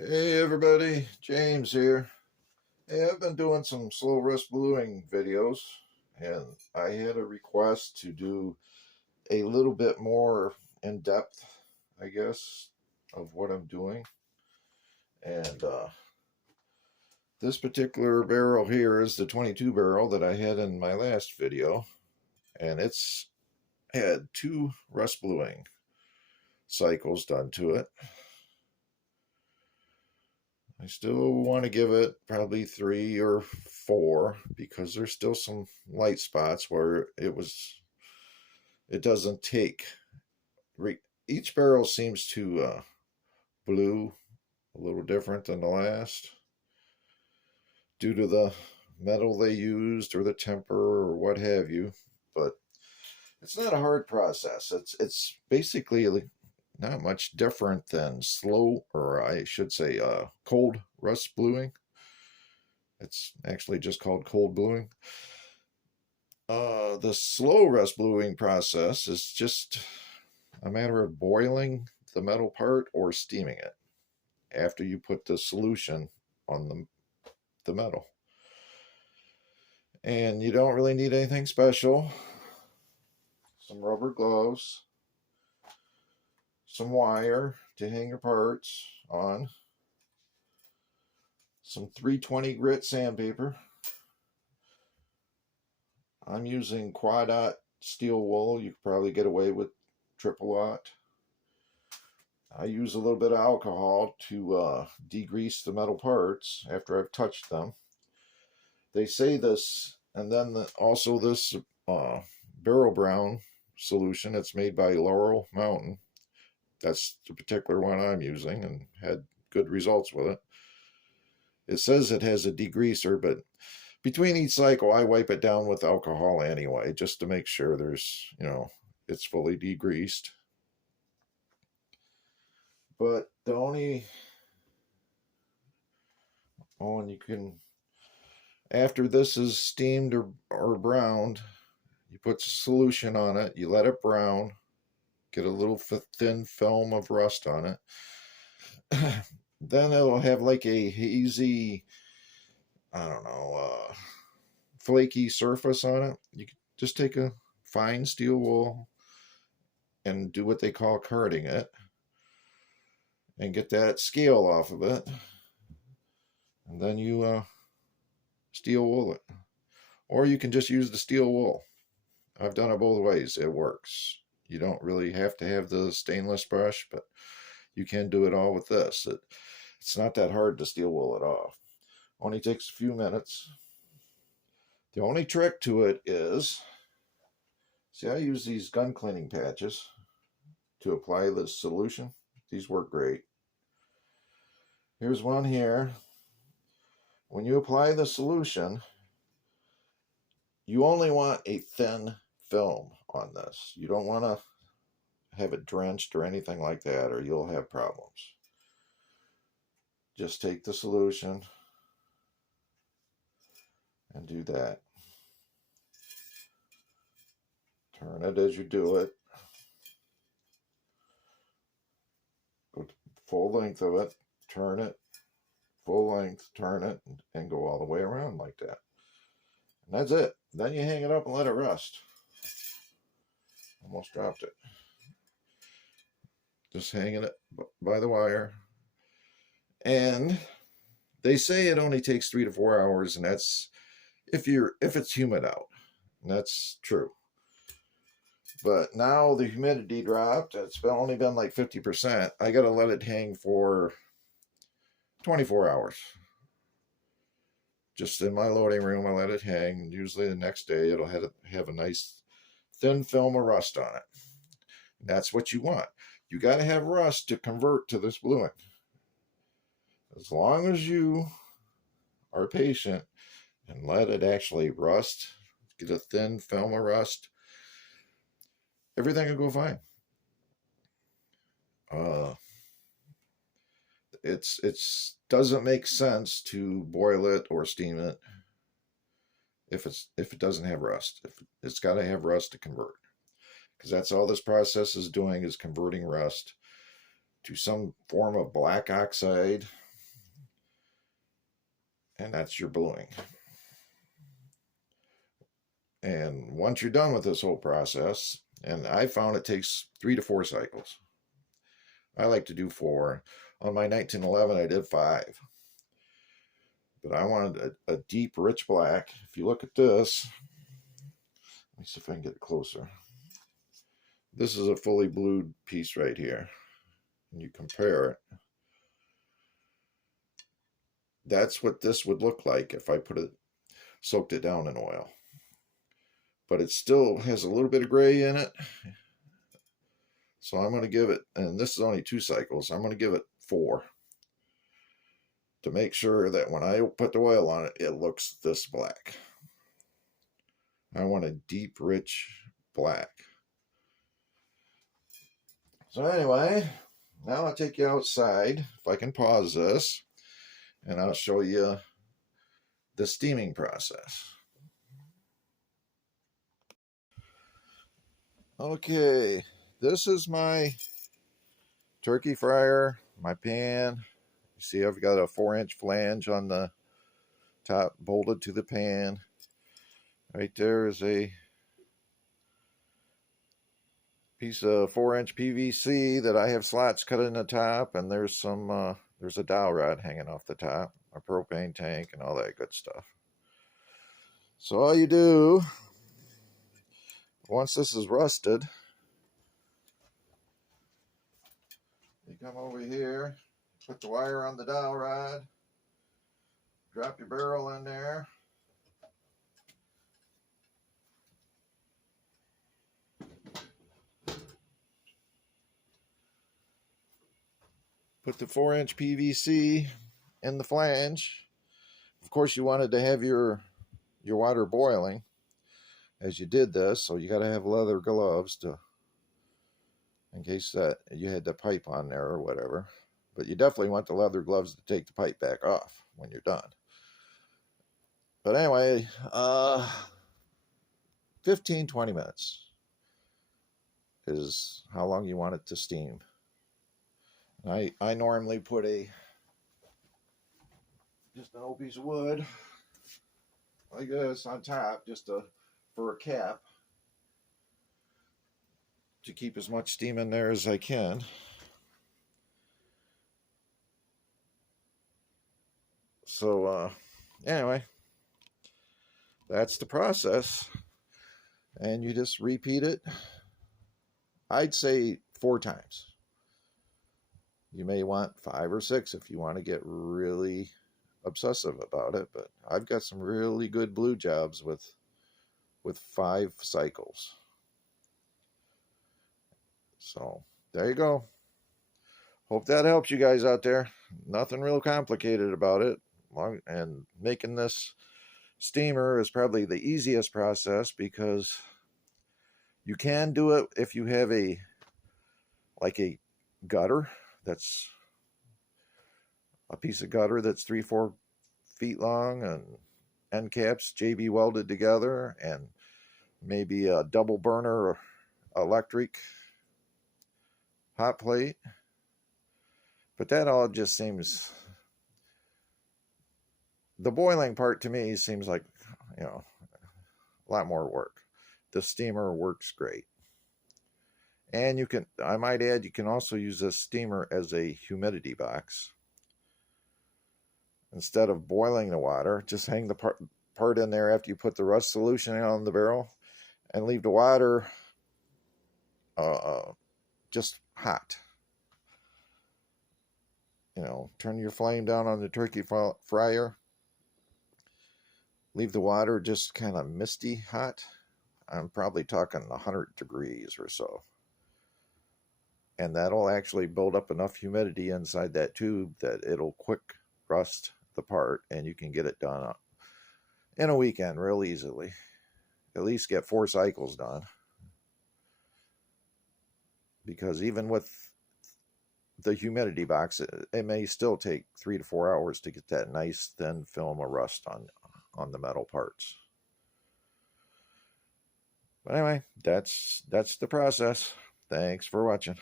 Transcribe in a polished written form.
Hey everybody, James here. Hey, I've been doing some slow rust bluing videos, and I had a request to do a little bit more in depth, I guess, of what I'm doing. And this particular barrel here is the 22 barrel that I had in my last video, and it's had 2 rust bluing cycles done to it. I still want to give it probably 3 or 4 because there's still some light spots where it doesn't take. Each barrel seems to blue a little different than the last due to the metal they used or the temper or what have you. But it's not a hard process. It's basically not much different than slow, or I should say, cold rust bluing. It's actually just called cold bluing. The slow rust bluing process is just a matter of boiling the metal part or steaming it after you put the solution on the metal. And you don't really need anything special. Some rubber gloves, some wire to hang your parts on, some 320 grit sandpaper. I'm using quad-aught steel wool. You could probably get away with triple-aught. I use a little bit of alcohol to degrease the metal parts after I've touched them. They say this, and then also this Barrel Brown solution. It's made by Laurel Mountain. That's the particular one I'm using and had good results with it. It says it has a degreaser, but between each cycle, I wipe it down with alcohol anyway, just to make sure it's fully degreased. But the only, and you can, after this is steamed or browned, you put solution on it, you let it brown, get a little thin film of rust on it. Then it'll have like a hazy, I don't know, flaky surface on it. You can just take a fine steel wool and do what they call carding it and get that scale off of it. And then you steel wool it. Or you can just use the steel wool. I've done it both ways. It works. You don't really have to have the stainless brush, but you can do it all with this. It's not that hard to steel wool it off. Only takes a few minutes. The only trick to it is, see, I use these gun cleaning patches to apply the solution. These work great. Here's one here. When you apply the solution, you only want a thin film on this. You don't want to have it drenched or anything like that, or you'll have problems. Just take the solution and do that. Turn it as you do it. Go full length of it, turn it, full length, turn it, and go all the way around like that. And that's it. Then you hang it up and let it rust. Almost dropped it. Just hanging it by the wire. And they say it only takes 3 to 4 hours, and that's if it's humid out. And that's true. But now the humidity dropped. It's only been like 50%. I got to let it hang for 24 hours. Just in my loading room, I let it hang. Usually the next day it'll have a nice thin film of rust on it. And that's what you want. You got to have rust to convert to this bluing. As long as you are patient and let it actually rust, get a thin film of rust, everything will go fine. It's doesn't make sense to boil it or steam it if it doesn't have rust. If it's got to have rust to convert, because that's all this process is doing, is converting rust to some form of black oxide And that's your bluing. And once you're done with this whole process, and I found it takes 3 to 4 cycles. I like to do 4. On my 1911, I did 5. But I wanted a deep, rich black. If you look at this, let me see if I can get it closer. This is a fully blued piece right here. And you compare it. That's what this would look like if I soaked it down in oil. But it still has a little bit of gray in it. So I'm going to give it, and this is only 2 cycles, I'm going to give it 4. To make sure that when I put the oil on it, it looks this black. I want a deep, rich black. So anyway, now I'll take you outside, if I can pause this, and I'll show you the steaming process. Okay, this is my turkey fryer, my pan. You see I've got a 4-inch flange on the top bolted to the pan. Right there is a piece of 4-inch PVC that I have slots cut in the top, and there's a dowel rod hanging off the top, a propane tank, and all that good stuff. So all you do, once this is rusted, you come over here, put the wire on the dowel rod, drop your barrel in there, put the 4-inch PVC in the flange. Of course, you wanted to have your water boiling as you did this, so you got to have leather gloves in case that you had the pipe on there or whatever. But you definitely want the leather gloves to take the pipe back off when you're done. But anyway, 15-20 minutes is how long you want it to steam. I normally put just an old piece of wood like this on top, just for a cap, to keep as much steam in there as I can. So anyway, that's the process, and you just repeat it. I'd say 4 times. You may want 5 or 6 if you want to get really obsessive about it, but I've got some really good blue jobs with 5 cycles. So there you go. Hope that helps you guys out there. Nothing real complicated about it. And making this steamer is probably the easiest process, because you can do it if you have a gutter, that's a piece of gutter that's 3-4 feet long, and end caps JB welded together, and maybe a double burner electric hot plate. But that all just seems, the boiling part to me seems like, a lot more work. The steamer works great. And I might add, you can also use this steamer as a humidity box. Instead of boiling the water, just hang the part in there after you put the rust solution on the barrel, and leave the water just hot. Turn your flame down on the turkey fryer. Leave the water just kind of misty hot. I'm probably talking 100 degrees or so. And that'll actually build up enough humidity inside that tube that it'll quick rust the part, and you can get it done in a weekend real easily. At least get 4 cycles done. Because even with the humidity box, it may still take 3 to 4 hours to get that nice thin film of rust on the metal parts. But anyway, that's the process. Thanks for watching.